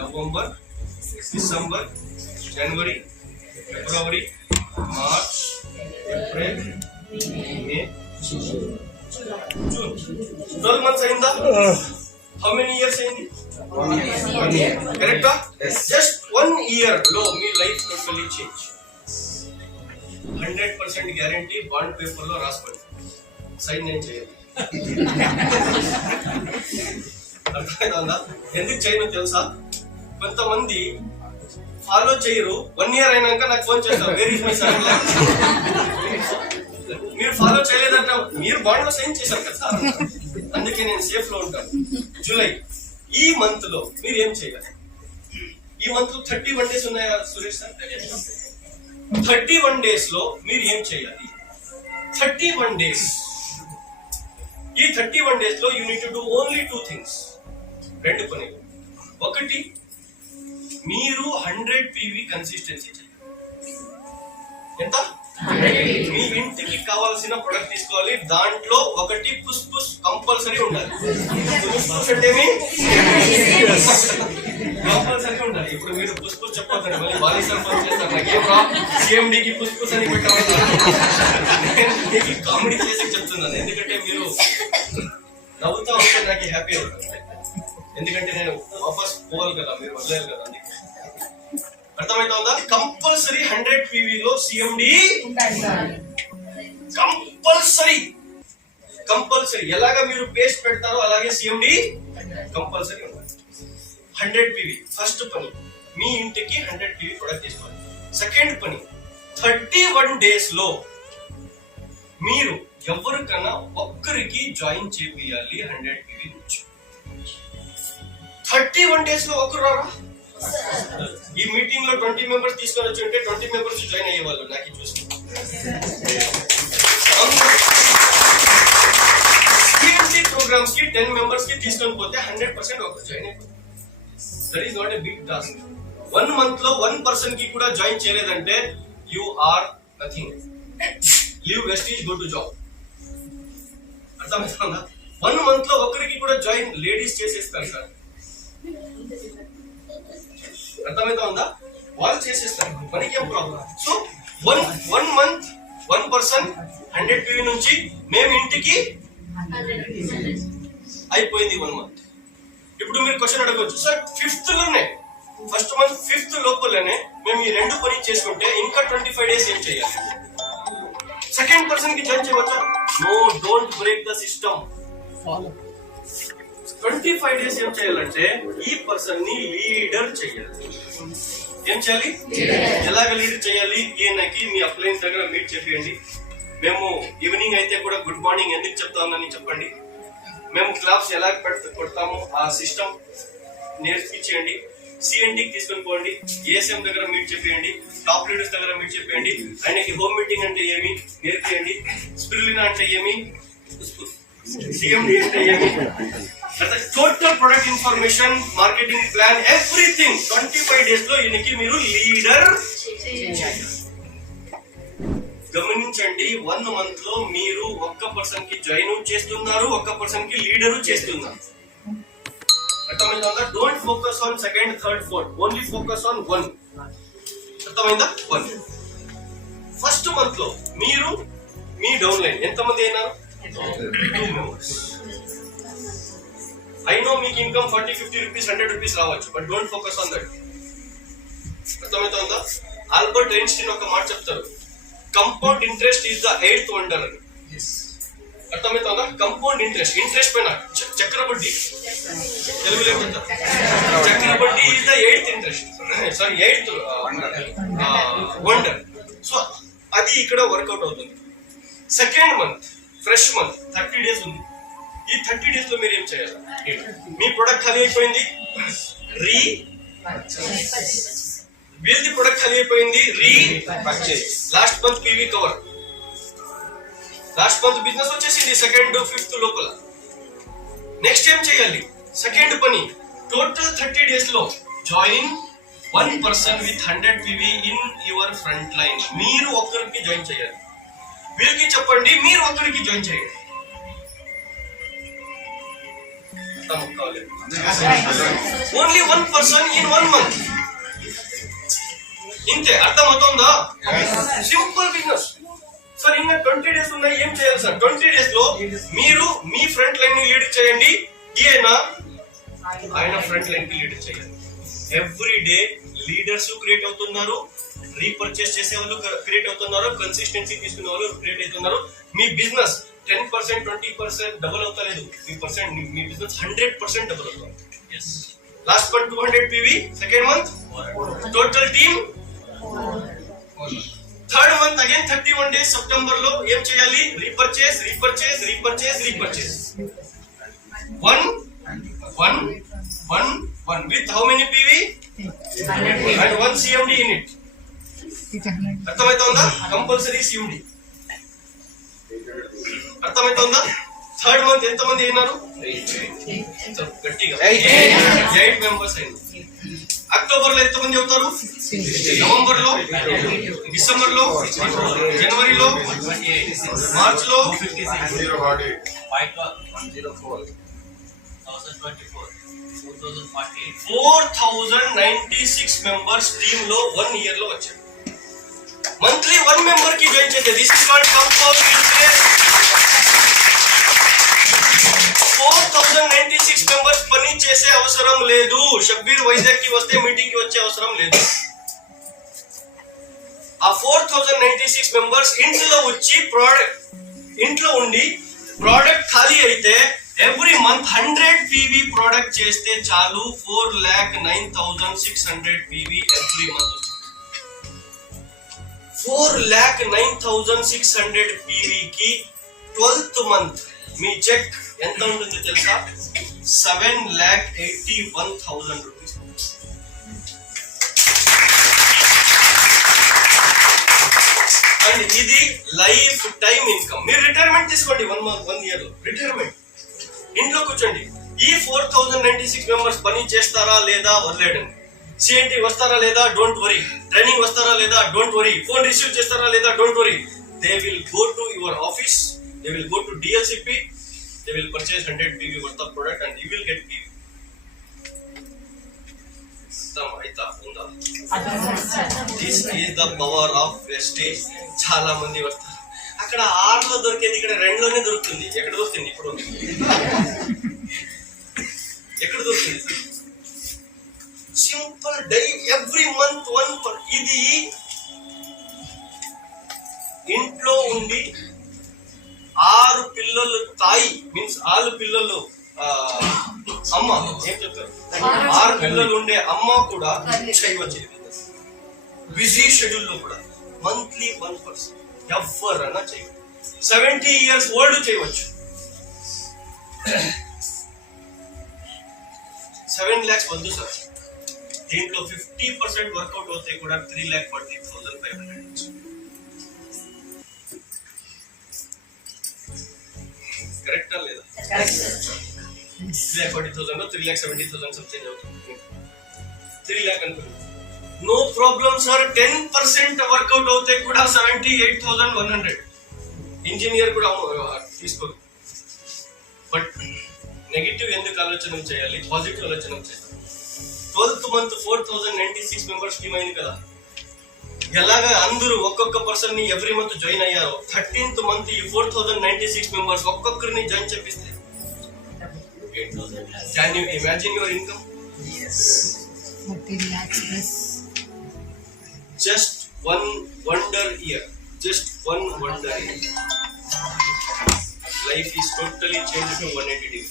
November, December, January, February, March, April, May, June. 12 months ayinda. How many years ayindi? 1 year. Correct? Yes. Just 1 year lo me life totally change. 100% guarantee bond paper లో రాసుకోండి. Sign నేను చేయాలి. అర్థమైందా? ఎందుకు చేయను తెలుసా? కొంతమంది follow చేయరు. 1 year అయినాక నాకు ఫోన్ చేస్తారు, వేర్ ఇస్ మై సైన్. మీరు ఫాలో చేయలేదంట, మీరు బాండ్ లో సైన్ చేశారు కదా సార్. అందుకే నేను సేఫ్ లో ఉంటాను. జూలై ఈ మంత్ లో మీరు ఏం చేయాలి? ఈ మంత్ లో 31 days ఉన్నాయా సురేష్ సార్? 31 days లో మీరు ఏం చేయాలి? 31 days. ఈ 31 days లో you need to do only 2 things. 2 పనులు. ఒకటి, మీరు 100 PV కన్సిస్టెన్సీ చేయాలి. ఎంత? మీ ఇంటికి కావాల్సిన ప్రొడక్ట్ తీసుకోవాలి. దాంట్లో ఒకటి పుస్ పుస్ కంపల్సరీ ఉండాలి. పుస్ పుస్ అంటే కంపల్సరీ ఉండాలి. ఇప్పుడు మీరు పుస్ పుస్ చెప్పొద్దండి, మళ్ళీ వాలీ సార్ ఫోన్ చేస్తారు, నాకేం రా CMDకి పుస్ పుస్ అని పెట్టాలి. నేను కామెడీ చేసి చెప్తున్నాను, ఎందుకంటే మీరు నవ్వుతా ఉంటే నాకు హ్యాపీ అవుతుంది. ఎందుకంటే నేను వాపస్ పోవాలి కదా, మీరు వదిలేరు కదా. అర్థమవుతుందా? కంపల్సరీ 100 PV లో CMD కంపల్సరీ. ఎలాగా మీరు పేస్ట్ పెడతారో అలాగే CMD కంపల్సరీ ఉండాలి. 100 PV ఫస్ట్ పని. మీ ఇంటికి 100 PV ప్రొడక్ట్ తీసుకోవాలి. సెకండ్ పని, 31 days లో మీరు ఎవరికన్నా ఒక్కరికి జాయిన్ చేయాలి 100 PV నుంచి. 31 days లో ఒక్కరు రారా? ఈ మీటింగ్ లో 20 members తీసుకొని వచ్చి ఉంటే 20 members జాయిన్ అయ్యేవాళ్ళు. నాకు చూసి ప్రోగ్రామ్స్ కి 10 members కి తీసుకొని పోతే 100% ఒకరు జాయిన్ అయిపోతారు. That is not a big task. 1 month లో 1 person కి కూడా జాయిన్ చేయలేదంటే you are nothing. Leave vestiges, go to job. అర్థమవుతుందా? 1 month లో ఒకరికి కూడా జాయిన్ లేడీస్ చేసేస్తారు సార్. అర్థమవుతుందా? వాళ్ళు చేసేస్తారు, మనకి ఏం problem. So 1 month 1 person 100 PV నుంచి మేము ఇంటికి అయిపోయింది 1 month. ఇప్పుడు మీరు క్వశ్చన్ అడగవచ్చు, సార్ 5th లోనే, ఫస్ట్ మంత్ 5th లోపలనే మేము ఈ 2 పని చేసుకుంటే ఇంకా 25 days ఏం చేయాలి? సెకండ్ పర్సన్ కి జాయిన్ చేయవచ్చా? No, don't break the system. 25 days ఏం చేయాలంటే ఈ పర్సన్ ని లీడర్ చేయాలి. ఏం చేయాలి? ఎలాగ లీడర్ చేయాలి? ఈయనకి మీ అప్లయన్స్ దగ్గర మీట్ చేయండి. మేము ఈవినింగ్ అయితే కూడా గుడ్ మార్నింగ్ ఎందుకు చెప్తామని చెప్పండి. మేము క్లాప్స్ ఎలా కొడతాము ఆ సిస్టమ్ నేర్పించేయండి. CNDకి తీసుకొని పోండి. ASM దగ్గర మీట్ చెప్పేయండి. టాప్ లీడర్స్ దగ్గర మీట్ చెప్పేయండి. ఆయనకి హోమ్ మీటింగ్ అంటే ఏమి నేర్పియండి. స్పిరులినా అంటే ఏమి, CMD అంటే ఏమి, total product information, marketing plan, everything 25 days లో ఈయనకి మీరు లీడర్. గమనించండి, 1 month లో మీరు ఒక్క పర్సన్ కి జాయిన్ చేస్తున్నారు, ఒక్క పర్సన్ కి లీడరు చేస్తున్నారు. అర్థమైందా? Don't focus on second, third, fourth, only focus on 1. అర్థమైందా? 1. ఫస్ట్ మంత్ లో మీరు మీ డౌన్ లైన్ ఎంతమంది అయినారు? 2 members. I know మీకు ఇన్కమ్ 40, 50 rupees, 100 rupees రావచ్చు, but don't focus on that. అర్థమవుతుందా? ఆల్బర్ట్ ఐన్స్టీన్ ఒక మాట చెప్తారు, compound interest is the 8th wonder అని. అర్థమవుతుందా? కంపౌండ్ ఇంట్రెస్ట్, ఇంట్రెస్ట్ పైన చక్రవడ్డీ, తెలుగులో చెప్తారు చక్రవడ్డీ is the 8th interest, sorry 8th wonder. So అది ఇక్కడ వర్కౌట్ అవుతుంది. Second month fresh month 30 days ఉంది. ఈ 30 days లో మీరు ఏం చేయాలి? మీ ప్రొడక్ట్ ఖాళీ అయిపోయింది, వీళ్ళది ప్రొడక్ట్ ఖాళీ అయిపోయింది, last month PV cover, last month business వచ్చేసింది 2nd, 5th లోపల. నెక్స్ట్ ఏం చేయాలి? సెకండ్ పని, టోటల్ 30 days లో join 1 person with 100 PV in your front line. మీరు ఒక్కరికి జాయిన్ చేయాలి. వీళ్ళకి చెప్పండి, మీరు ఒక్కరికి జాయిన్ చేయండి. అర్థం కాలేదు. Only 1 person in 1 month. ఇంతే, అర్థం అవుతుందా? Simple business sir. ఇంకా 20 days ఉన్నాయి, ఏం చేయాలి సార్? 20 days లో మీరు మీ ఫ్రంట్ లైన్ ని లీడ్ చేయండి, ఆయన ఫ్రంట్ లైన్ కి లీడ్ చేయాలి. ఎవ్రీ డే లీడర్స్ క్రియేట్ అవుతున్నారు, రీపర్చేస్ చేసే వాళ్ళు క్రియేట్ అవుతున్నారు, కన్సిస్టెన్సీ తీసుకునే వాళ్ళు క్రియేట్ అవుతున్నారు. మీ బిజినెస్ 10%, 20% డబుల్ అవుతలేదు, మీ బిజినెస్ 100% డబుల్ అవుతుంది. Last month 200 PV, second month total team, third month again 31 days September లో ఏం చేయాలి? Repurchase one with how many PV and 1 CMD in it. అర్థమైతుందా? Compulsory CMD. అర్థమైతుందా? థర్డ్ మంత్ ఎంత మంది అయినారు? గట్టిగా 8 members అయినారు. అక్టోబర్ లో ఎంత మంది అవుతారు? నవంబర్ లో, డిసెంబర్ లో, జనవరిలో, మార్చ్ లో 4096 members టీమ్ లో 1 year లో వచ్చారు. మంత్లీ 1 member కి జాయిన్ చేస్తే this is called compound interest. 4096 members పని చేసే అవసరం లేదు. షబ్బీర్ వైజాగ్ కి వస్తే మీటింగ్ కి వచ్చే అవసరం లేదు. ఆ 4096 members ఇంట్లో వచ్చి ఇంట్లో ఉండి ప్రోడక్ట్ ఖాళీ అయితే ఎవ్రీ మంత్ 100 PV ప్రోడక్ట్ చేస్తే చాలు. 4,09,600 PV ఎవ్రీ మంత్. 4,09,600 PV కి 12th month మీ చెక్ ఎంత ఉంటుంది తెలుసా? 7,81,000 రూపీస్. అండ్ ఇది లైఫ్ టైం ఇన్కమ్. మీరు రిటైర్మెంట్ తీసుకోండి 1 year లో రిటైర్మెంట్. ఇంట్లో కూర్చోండి. ఈ 4096 members పని చేస్తారా లేదా వదిలేయండి. CNT వస్తారా లేదా? Don't worry. ట్రైనింగ్ వస్తారా లేదా? Don't worry. ఫోన్ రిసీవ్ చేస్తారా లేదా? Don't worry. They will go to your office, they will go to DLCP, they will purchase 100 PV worth of product and you will get PV. This is the power of Vestige. చాలా మంది వస్తారు. అక్కడ 6 లో దొరికేది ఇక్కడ 2 లోనే దొరుకుతుంది. ఎక్కడ దొరుకుతుంది? ఇప్పుడు ఎక్కడ దొరుకుతుంది? Simple die every month 1. ఇది ఇంట్లో ఉండి 6 పిల్లలు తాయి మీన్స్ 6 పిల్లలు అమ్మ ఏం చెప్తారు? 6 పిల్లలు ఉండే అమ్మ కూడా చేయవచ్చు. బిజీ షెడ్యూల్ లో కూడా మంత్లీ 1% ఎవరన్నా చేయవచ్చు. 70 years ఓల్డ్ చేయవచ్చు. 7 lakhs వద్దు సార్. దీంట్లో 50% వర్కౌట్ అవుతాయి కూడా 3,40,500. కరెక్టా లేదా? 3,40,000 3,70,000 సంథింగ్ అవుతుంది. 3 lakh అనుకోండి. No problem sir. 10% వర్కౌట్ అవుతే కూడా 78,100. ఇంజనీర్ కూడా తీసుకోరు. బట్ నెగిటివ్ ఎందుకు ఆలోచన చేయాలి? పాజిటివ్ ఆలోచన చేయాలి. 12th month 4,096 members టీమ్ అయింది కదా. ఎలాగా అందరూ ఒక్కొక్క పర్సన్ ని ఎవ్రీ మంత్ జాయిన్ అయ్యారు. 13th month ఈ 4,096 members ఒక్కొక్కరిని జాయిన్ చేపిస్తే can you imagine your income? Yes. 14 lakhs plus. Just one wonder year. Just one wonder year. Life is totally changed to 180 degrees.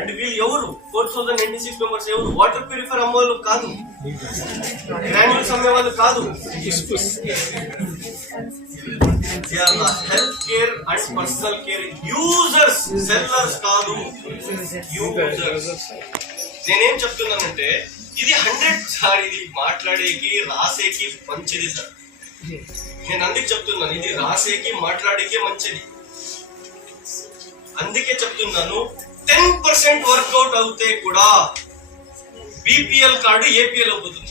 And వీళ్ళు ఎవరు? 4,096 members ఎవరు? Water purifier అమ్మేవాళ్ళు కాదు, granules అమ్మేవాళ్ళు కాదు. They are the health care and personal care users, sellers కాదు, users. నేనేం చెప్తున్నానంటే ఇది 100 సార్. ఇది మాట్లాడేకి రాసేకి మంచిది సార్. నేను అందుకే చెప్తున్నాను ఇది రాసేకి మాట్లాడేకి మంచిది. అందుకే చెప్తున్నాను 10% వర్కౌట్ అవుతే కూడా BPL కార్డు APL అవుతుంది.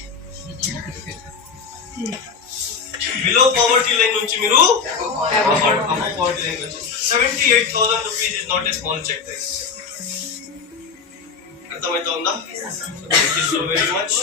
బిలో పవర్టీ లైన్ నుంచి మీరు అబవ్ పవర్టీ లైన్ వచ్చేస్తారు. 78,000 rupees is not a small check, guys. అర్థమవుతుందా? Thank you so very much.